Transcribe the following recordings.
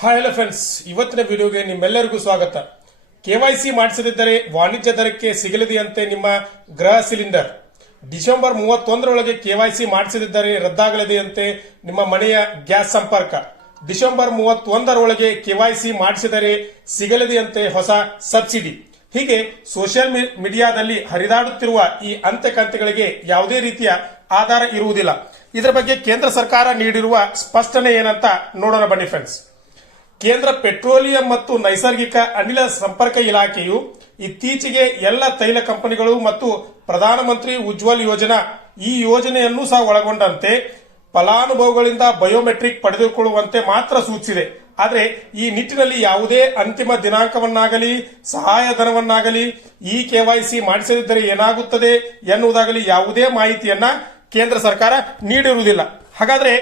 Hi hello friends, ಇವತ್ತಿನ ವಿಡಿಯೋಗೆ ನಿಮ್ಮೆಲ್ಲರಿಗೂ ಸ್ವಾಗತ. ಕೆವೈಸಿ ಮಾಡಿಸದಿದ್ದರೆ ವಾಣಿಜ್ಯ ದರಕ್ಕೆ ಸಿಗಲಿದೆಯಂತೆ ನಿಮ್ಮ ಗೃಹ ಸಿಲಿಂಡರ್. ಡಿಸೆಂಬರ್ 31ರೊಳಗೆ ಕೆವೈಸಿ ಮಾಡಿಸದಿದ್ದರೆ ರದ್ದಾಗಲಿದೆಯಂತೆ ನಿಮ್ಮ ಮನೆಯ ಗ್ಯಾಸ್ ಸಂಪರ್ಕ. ಡಿಸೆಂಬರ್ 31ರೊಳಗೆ ಕೆವೈಸಿ ಮಾಡಿಸಿದರೆ ಸಿಗಲಿದೆಯಂತೆ ಹೊಸ ಸಬ್ಸಿಡಿ. ಹೀಗೆ ಸೋಷಿಯಲ್ ಮೀಡಿಯಾದಲ್ಲಿ ಹರಿದಾಡುತ್ತಿರುವ ಈ ಅಂತೆಕಂತೆಗಳಿಗೆ ಯಾವುದೇ ರೀತಿಯ ಆಧಾರ ಇರುವುದಿಲ್ಲ. ಇದರ ಬಗ್ಗೆ ಕೇಂದ್ರ ಸರ್ಕಾರ ನೀಡಿರುವ ಸ್ಪಷ್ಟನೆ ಏನಂತ ನೋಡೋಣ ಬನ್ನಿ ಫ್ರೆಂಡ್ಸ್. ಕೇಂದ್ರ ಪೆಟ್ರೋಲಿಯಂ ಮತ್ತು ನೈಸರ್ಗಿಕ ಅನಿಲ ಸಂಪರ್ಕ ಇಲಾಖೆಯು ಇತ್ತೀಚೆಗೆ ಎಲ್ಲ ತೈಲ ಕಂಪನಿಗಳು ಮತ್ತು ಪ್ರಧಾನಮಂತ್ರಿ ಉಜ್ವಲ್ ಯೋಜನಾ ಈ ಯೋಜನೆಯನ್ನು ಸಹ ಒಳಗೊಂಡಂತೆ ಫಲಾನುಭವಿಗಳಿಂದ ಬಯೋಮೆಟ್ರಿಕ್ ಪಡೆದುಕೊಳ್ಳುವಂತೆ ಮಾತ್ರ ಸೂಚಿಸಿದೆ. ಆದರೆ ಈ ನಿಟ್ಟಿನಲ್ಲಿ ಯಾವುದೇ ಅಂತಿಮ ದಿನಾಂಕವನ್ನಾಗಲಿ ಸಹಾಯಧನವನ್ನಾಗಲಿ ಈ ಕೆವೈಸಿ ಮಾಡಿಸದಿದ್ದರೆ ಏನಾಗುತ್ತದೆ ಎನ್ನುವುದಾಗಲಿ ಯಾವುದೇ ಮಾಹಿತಿಯನ್ನ ಕೇಂದ್ರ ಸರ್ಕಾರ ನೀಡಿರುವುದಿಲ್ಲ. ಹಾಗಾದ್ರೆ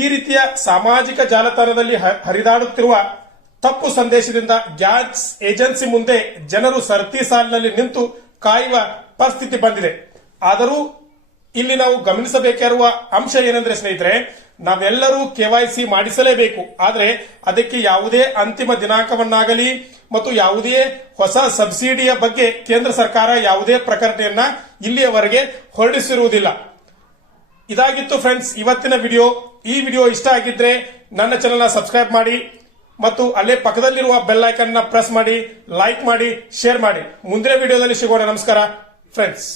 ಈ ರೀತಿಯ ಸಾಮಾಜಿಕ ಜಾಲತಾಣದಲ್ಲಿ ಹರಿದಾಡುತ್ತಿರುವ ತಪ್ಪು ಸಂದೇಶದಿಂದ ಗ್ಯಾಸ್ ಏಜೆನ್ಸಿ ಮುಂದೆ ಜನರು ಸರತಿ ಸಾಲಿನಲ್ಲಿ ನಿಂತು ಕಾಯುವ ಪರಿಸ್ಥಿತಿ ಬಂದಿದೆ. ಆದರೂ ಇಲ್ಲಿ ನಾವು ಗಮನಿಸಬೇಕಾಗಿರುವ ಅಂಶ ಏನೆಂದ್ರೆ ಸ್ನೇಹಿತರೆ, ನಾವೆಲ್ಲರೂ ಕೆವೈಸಿ ಮಾಡಿಸಲೇಬೇಕು. ಆದರೆ ಅದಕ್ಕೆ ಯಾವುದೇ ಅಂತಿಮ ದಿನಾಂಕವನ್ನಾಗಲಿ ಮತ್ತು ಯಾವುದೇ ಹೊಸ ಸಬ್ಸಿಡಿಯ ಬಗ್ಗೆ ಕೇಂದ್ರ ಸರ್ಕಾರ ಯಾವುದೇ ಪ್ರಕಟಣೆಯನ್ನ ಇಲ್ಲಿಯವರೆಗೆ ಹೊರಡಿಸಿರುವುದಿಲ್ಲ. ಇದಾಗಿತ್ತು ಫ್ರೆಂಡ್ಸ್ ಇವತ್ತಿನ ವಿಡಿಯೋ. ಈ ವಿಡಿಯೋ ಇಷ್ಟ ಆಗಿದ್ರೆ ನನ್ನ ಚಾನೆಲ್ ಸಬ್ಸ್ಕ್ರೈಬ್ ಮಾಡಿ ಮತ್ತು ಅಲ್ಲೇ ಪಕ್ಕದಲ್ಲಿರುವ ಬೆಲ್ ಐಕಾನ್ ಪ್ರೆಸ್ ಮಾಡಿ, ಲೈಕ್ ಮಾಡಿ, ಶೇರ್ ಮಾಡಿ. ಮುಂದಿನ ವಿಡಿಯೋದಲ್ಲಿ ಸಿಗೋಣ. ನಮಸ್ಕಾರ ಫ್ರೆಂಡ್ಸ್.